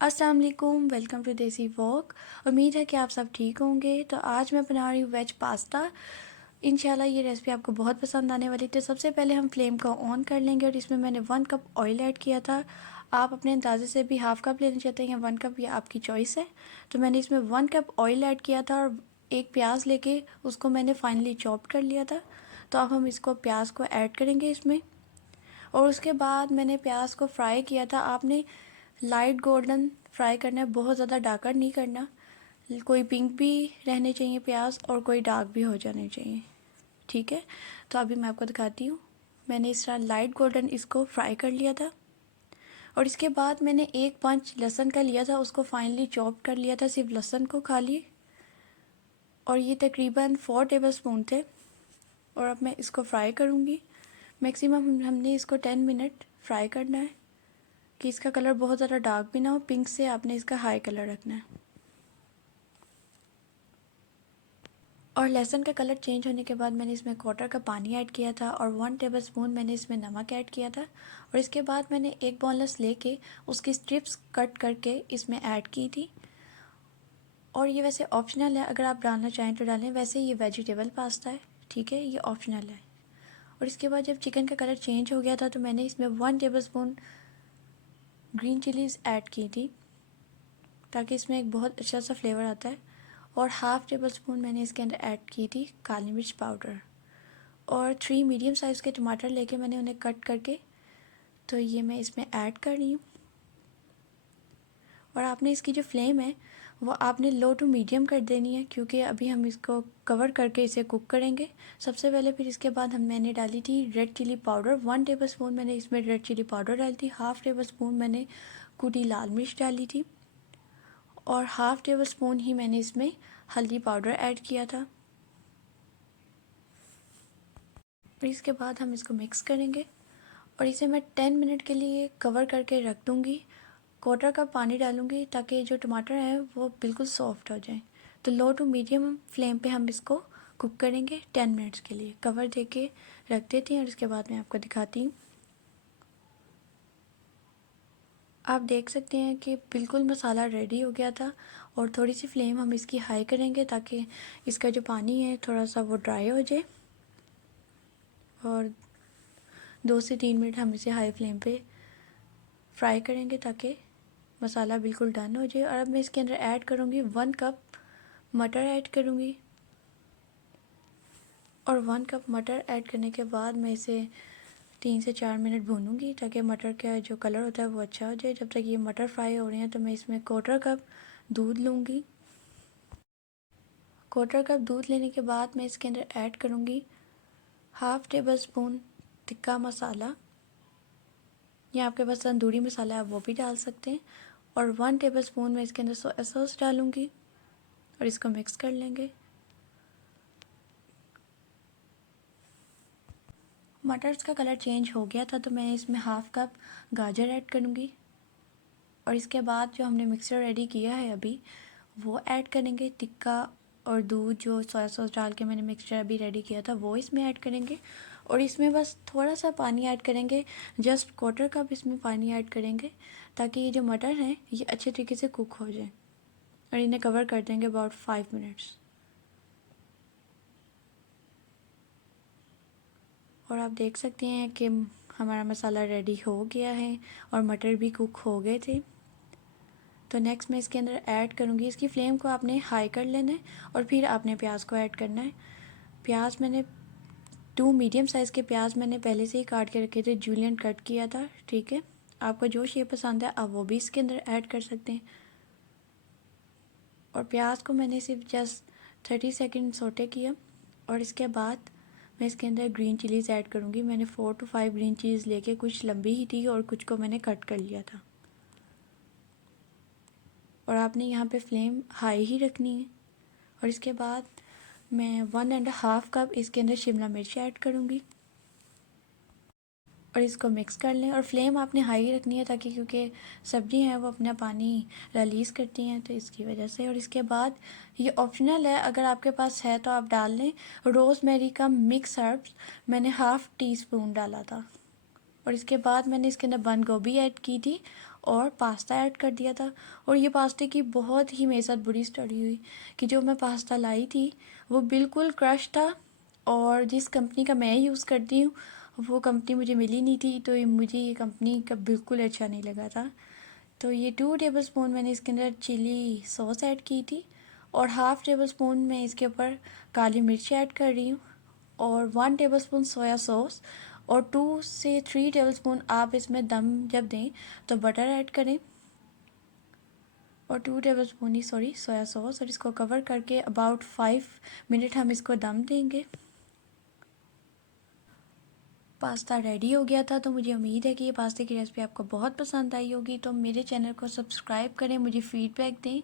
अस्सलाम वालेकुम, welcome to देसी वॉक। उम्मीद है कि आप सब ठीक होंगे। तो आज मैं बना रही हूँ वेज पास्ता। इंशाल्लाह ये रेसिपी आपको बहुत पसंद आने वाली। तो सबसे पहले हम फ्लेम को ऑन कर लेंगे और इसमें मैंने 1 कप ऑयल ऐड किया था। आप अपने अंदाजे से भी हाफ़ कप लेना चाहते हैं या 1 कप, ये आपकी चॉइस है। तो मैंने इसमें 1 कप ऑयल ऐड किया था और एक प्याज लेके उसको मैंने फाइनली चॉप कर लिया था। तो अब हम इसको प्याज को ऐड करेंगे इसमें। और उसके बाद मैंने प्याज को फ्राई किया था। आपने लाइट गोल्डन फ्राई करना है, बहुत ज़्यादा डार्कर नहीं करना। कोई पिंक भी रहने चाहिए प्याज और कोई डार्क भी हो जाने चाहिए, ठीक है। तो अभी मैं आपको दिखाती हूँ। मैंने इस तरह लाइट गोल्डन इसको फ्राई कर लिया था। और इसके बाद मैंने एक पंच लहसुन का लिया था, उसको फाइनली चॉप कर लिया था, सिर्फ लहसुन को खाली। और ये तकरीबन 4 टेबल स्पून थे। और अब मैं इसको फ्राई करूँगी। मैक्सिमम हमने इसको 10 मिनट फ्राई करना है कि इसका कलर बहुत ज़्यादा डार्क भी ना हो। पिंक से आपने इसका हाई कलर रखना है। और लहसुन का कलर चेंज होने के बाद मैंने इसमें 1/4 कप पानी ऐड किया था और 1 टेबलस्पून मैंने इसमें नमक ऐड किया था। और इसके बाद मैंने एक बोनलेस लेके उसकी स्ट्रिप्स कट करके इसमें ऐड की थी। और ये वैसे ऑप्शनल है, अगर आप डालना चाहें तो डालें, वैसे ये वेजिटेबल पास्ता है, ठीक है, ये ऑप्शनल है। और इसके बाद जब चिकन का कलर चेंज हो गया था तो मैंने इसमें 1 टेबलस्पून ग्रीन चिलीज़ ऐड की थी, ताकि इसमें एक बहुत अच्छा सा फ्लेवर आता है। और हाफ़ टेबलस्पून मैंने इसके अंदर ऐड की थी काली मिर्च पाउडर। और 3 मीडियम साइज़ के टमाटर लेके मैंने उन्हें कट करके तो ये मैं इसमें ऐड कर रही हूँ। और आपने इसकी जो फ्लेम है वो आपने लो टू मीडियम कर देनी है, क्योंकि अभी हम इसको कवर करके इसे कुक करेंगे सबसे पहले। फिर इसके बाद मैंने डाली थी रेड चिली पाउडर, 1 टेबलस्पून मैंने इसमें रेड चिली पाउडर डाली थी। हाफ़ टेबलस्पून मैंने कुटी लाल मिर्च डाली थी। और हाफ़ टेबलस्पून ही मैंने इसमें हल्दी पाउडर ऐड किया था। फिर इसके बाद हम इसको मिक्स करेंगे और इसे मैं 10 मिनट के लिए कवर करके रख दूँगी। 1/4 कप पानी डालूँगी ताकि जो टमाटर है वो बिल्कुल सॉफ्ट हो जाए। तो लो टू मीडियम फ्लेम पे हम इसको कुक करेंगे 10 मिनट्स के लिए। कवर दे के रख देती हैं और इसके बाद मैं आपको दिखाती हूँ। आप देख सकते हैं कि बिल्कुल मसाला रेडी हो गया था। और थोड़ी सी फ्लेम हम इसकी हाई करेंगे ताकि इसका जो पानी है थोड़ा सा वो ड्राई हो जाए। और 2 से 3 मिनट हम इसे हाई फ्लेम पे फ्राई करेंगे ताकि मसाला बिल्कुल डन हो जाए। और अब मैं इसके अंदर ऐड करूँगी 1 कप मटर ऐड करूँगी। और 1 कप मटर ऐड करने के बाद मैं इसे 3 से 4 मिनट भूनूंगी ताकि मटर का जो कलर होता है वो अच्छा हो जाए। जब तक ये मटर फ्राई हो रहे हैं तो मैं इसमें 1/4 कप दूध लूँगी। 1/4 कप दूध लेने के बाद मैं इसके अंदर ऐड करूँगी half table spoon tikka masala, या आपके पास तंदूरी मसाला है वो भी डाल सकते हैं। और 1 टेबलस्पून मैं इसके अंदर सोया सॉस डालूँगी और इसको मिक्स कर लेंगे। मटर्स का कलर चेंज हो गया था तो मैं इसमें हाफ़ कप गाजर ऐड करूँगी। और इसके बाद जो हमने मिक्सर रेडी किया है अभी वो ऐड करेंगे। टिक्का और दूध जो सोया सॉस डाल के मैंने मिक्सचर अभी रेडी किया था वो इसमें ऐड करेंगे। और इसमें बस थोड़ा सा पानी ऐड करेंगे, जस्ट 1/4 कप इसमें पानी ऐड करेंगे ताकि ये जो मटर हैं ये अच्छे तरीके से कुक हो जाए। और इन्हें कवर कर देंगे अबाउट 5 मिनट्स। और आप देख सकते हैं कि हमारा मसाला रेडी हो गया है और मटर भी कुक हो गए थे। तो नेक्स्ट मैं इसके अंदर ऐड करूँगी, इसकी फ्लेम को आपने हाई कर लेना है और फिर आपने प्याज को ऐड करना है। प्याज मैंने 2 मीडियम साइज़ के प्याज मैंने पहले से ही काट के रखे थे, जूलियन कट किया था, ठीक है। आपको जो शेप पसंद है आप वो भी इसके अंदर ऐड कर सकते हैं। और प्याज को मैंने सिर्फ जस्ट 30 सेकेंड सोटे किया। और इसके बाद मैं इसके अंदर ग्रीन चिलीज़ ऐड करूँगी। मैंने 4 to 5 ग्रीन चिलीज़ लेके, कुछ लंबी ही थी और कुछ को मैंने कट कर लिया था। और आपने यहाँ पे फ्लेम हाई ही रखनी है। और इसके बाद मैं 1.5 कप इसके अंदर शिमला मिर्च ऐड करूँगी और इसको मिक्स कर लें। और फ्लेम आपने हाई रखनी है ताकि, क्योंकि सब्ज़ी हैं वो अपना पानी रिलीज़ करती हैं तो इसकी वजह से। और इसके बाद ये ऑप्शनल है, अगर आपके पास है तो आप डाल लें, रोज़मेरी का मिक्स हर्ब्स मैंने ½ टी स्पून डाला था। और इसके बाद मैंने इसके अंदर बंद गोभी ऐड की थी और पास्ता ऐड कर दिया था। और ये पास्ते की बहुत ही मेरे साथ बुरी स्टोरी हुई कि जो मैं पास्ता लाई थी वो बिल्कुल क्रश था, और जिस कंपनी का मैं यूज़ करती हूँ वो कंपनी मुझे मिली नहीं थी, तो मुझे ये कंपनी का बिल्कुल अच्छा नहीं लगा था। तो ये 2 टेबलस्पून मैंने इसके अंदर चिली सॉस ऐड की थी, और 1/2 टेबलस्पून मैं इसके ऊपर काली मिर्च ऐड कर रही हूँ, और 1 टेबलस्पून सोया सॉस, और 2 से 3 टेबलस्पून आप इसमें दम जब दें तो बटर ऐड करें, और 2 टेबलस्पून ही सोया सॉस, और इसको कवर करके अबाउट 5 मिनट हम इसको दम देंगे। पास्ता रेडी हो गया था। तो मुझे उम्मीद है कि ये पास्ते की रेसिपी आपको बहुत पसंद आई होगी। तो मेरे चैनल को सब्सक्राइब करें, मुझे फ़ीडबैक दें